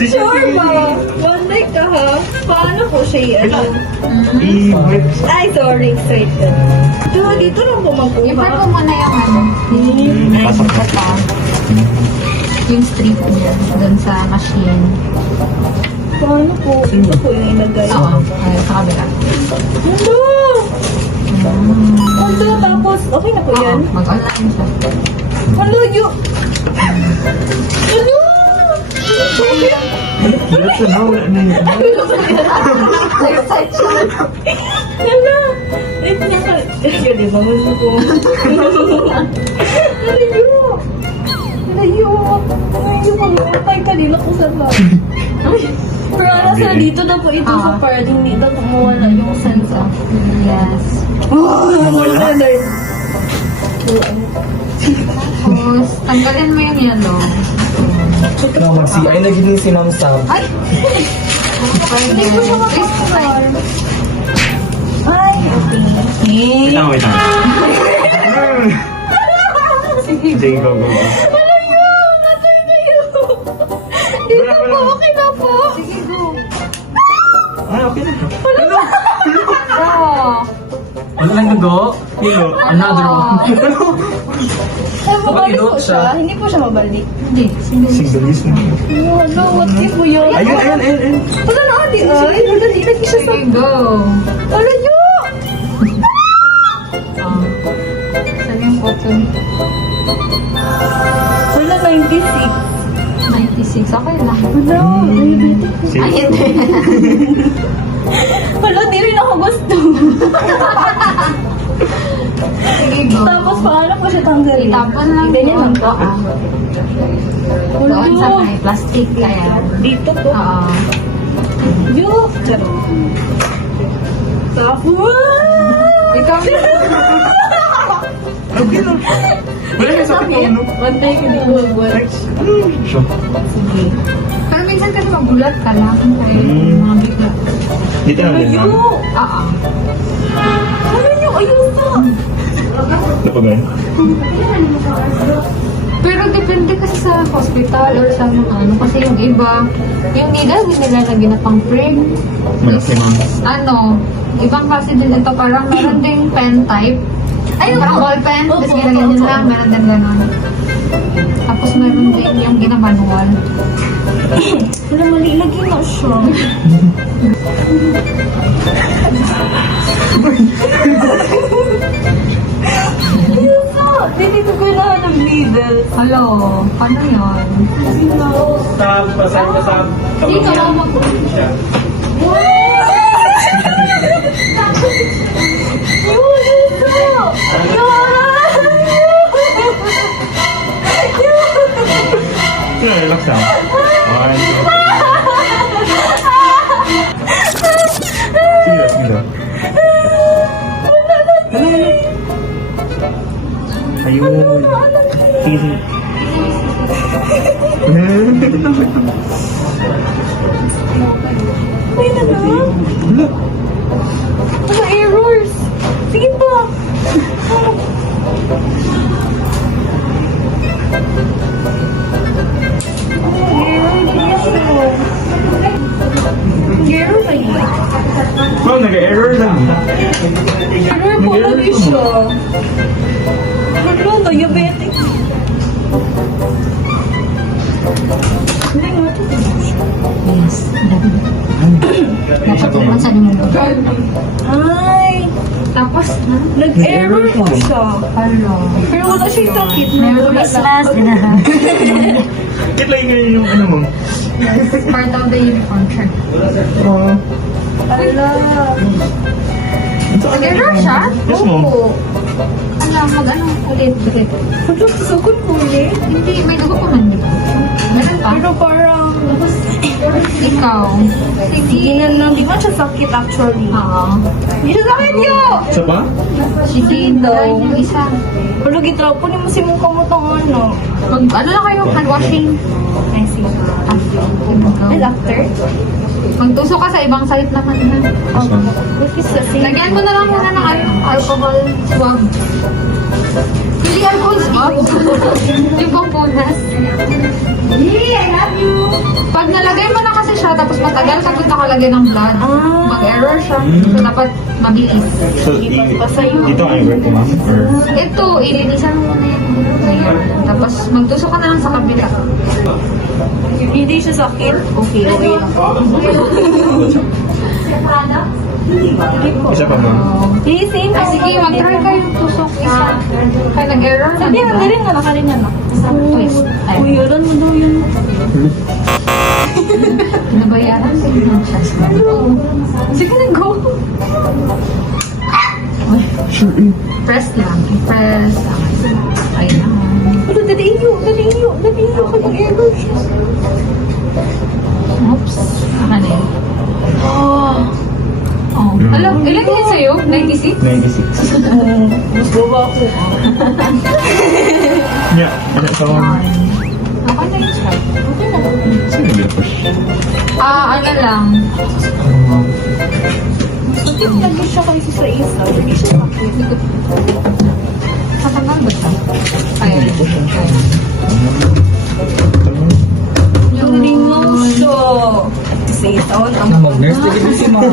Sure ba? One night ka ha? Paano ko siya Ay, sorry, excited. Dito lang po magkuha. Ipan mo muna yung ano. Pasok ka. Ito. Yung strip niya. Doon sa machine. Paano po? Ito po yung ilagay. Oo. Ay, sa kabila. Mundo! Mundo, tapos, okay na po yan? Oo, mag-online siya. Hello, you! Hello! Diretso na, wala na yun. Excited siya. Hello! Ito na ka. Gali ba? Mundo ko. Hello! Hello! Hello! Mag-utay kanina ko sa ba? Pero nasa dito na po ito sa part. Hindi na tumawala yung sense of. Yes. Oh, Tapos, tanggalin mo yung yellow. No, ay nagiging sinamsab. Ay! Pwede. Please, try. Ay, okay. Wait lang, wait lang. Sige. Sige, go, go, go. Malayo! Natay kayo! Dito po, okay na po. Sige, go. Ah, okay na. Oh. Wala lang dugo. Another one. Ay, mabalik Okay, po siya. siya. Hindi po siya mabalik. Hindi. Single. Single use na. Ano, what if po yun? Ayun, ayun, ayun, ayun. Wala na ate, ay. Madali lagi siya sa... Sige, go. Malayo! Oh. Saan yung photo? Wala, 96. 96. Okay lang. Wala, diabetic. Sige. Ay, hindi. Wala, di rin ako gusto. Sige, go. Tapos, paano po siya tanggalin? Itapon lang Ganyan lang po. Doon sa may plastic kaya. Dito po. Oo. Yo! Tapos! Ikaw. Okay na. Wala na sa akin, no? Bantay ka din buwan. Sure. Sige. Pero minsan kasi magulat ka lang. Kaya mga bigla. Dito na din Malayo! lang. Oo. Ano nyo? Ayun na! Napagan? Pero depende kasi sa hospital or sa mga ano. Kasi yung iba, yung nila, hindi nila lagyan na pang frame. Maximum. Ano, ibang klase din ito. Parang meron ding pen type. Ay, parang ball pen. Tapos ginagyan nila, meron din ganun. Tapos meron din yung ginamanual. Wala, mali. Lagi na siya. Ayun na! Dito ko na ng needle. Hello, paano yun? Pasab. Hindi ka lang mag... Relax lang. One, two. Sige, sige. Ayun. Sige. Wait na lang. Mga errors. Sige po. Error na yun. Bro, nag-error lang. Error po lagi siya. Ano, diabetic. Hindi nga ito. Yes. Dapat naman sa mo. Ay, Tapos, nag-error po siya. hello. Pero wala siyang sakit. Meron Christmas din na. Kitlay ngayon yung ano mo. Part of the uniform shirt. Oo. Ala. Nag-error siya? Yes, ma'am. Oo. Alam, mag-ano ulit. Ano, sasakot po niya. Hindi, may dugo pa man. Meron pa? Pero parang, Ikaw. sige na lang. Di ba siya sakit actually? Oo. Di siya sakit yun! Isa pa? Sige daw. Yung isa. Pero gitrapo ni mo si mong kamutang ano. Mag, ano lang kayo? Hand washing. Ay, sige. And after? Magtusok ka sa ibang site naman ha. Which is the same. Lagyan mo na lang muna ng alcohol swab. Hindi alcohol swab. Yung pampunas. Hey, I love you! Pag nalagay mo na kasi siya, tapos matagal ka nakalagay ng blood, mag-error siya. So, dapat mabilis. So, dito ang work ko, ma'am? Or... Ito, ilinisan mo muna yan. Ayan. Tapos, magtusok ka na lang sa kabila. Hindi siya sakit. Okay, okay lang. Isa pa, ma'am. Hey, same. Ay, sige, mag-try kayo tusok isa. Kaya nag-error na. Sabi, nagaling na, nakaling na. Twist. Ay, Kuyaran mo daw yun. nabayaran sa inyo. Sige na, go. Press lang. Press. Ayun. Pero daliyo ka mag-error siya. Oops. Ano yun? Oh. Alam, ilan yun sa'yo? 96? 96. Mas baba ko. Yeah. So, Okay na yun siya. sino yung push? Ano lang. Sakit lagi siya kasi sa isa. Hindi siya sakit. Matagal ba siya? Ayun. Yung ring nose siya. Say it out. Mag-nurse, sige si ma'am.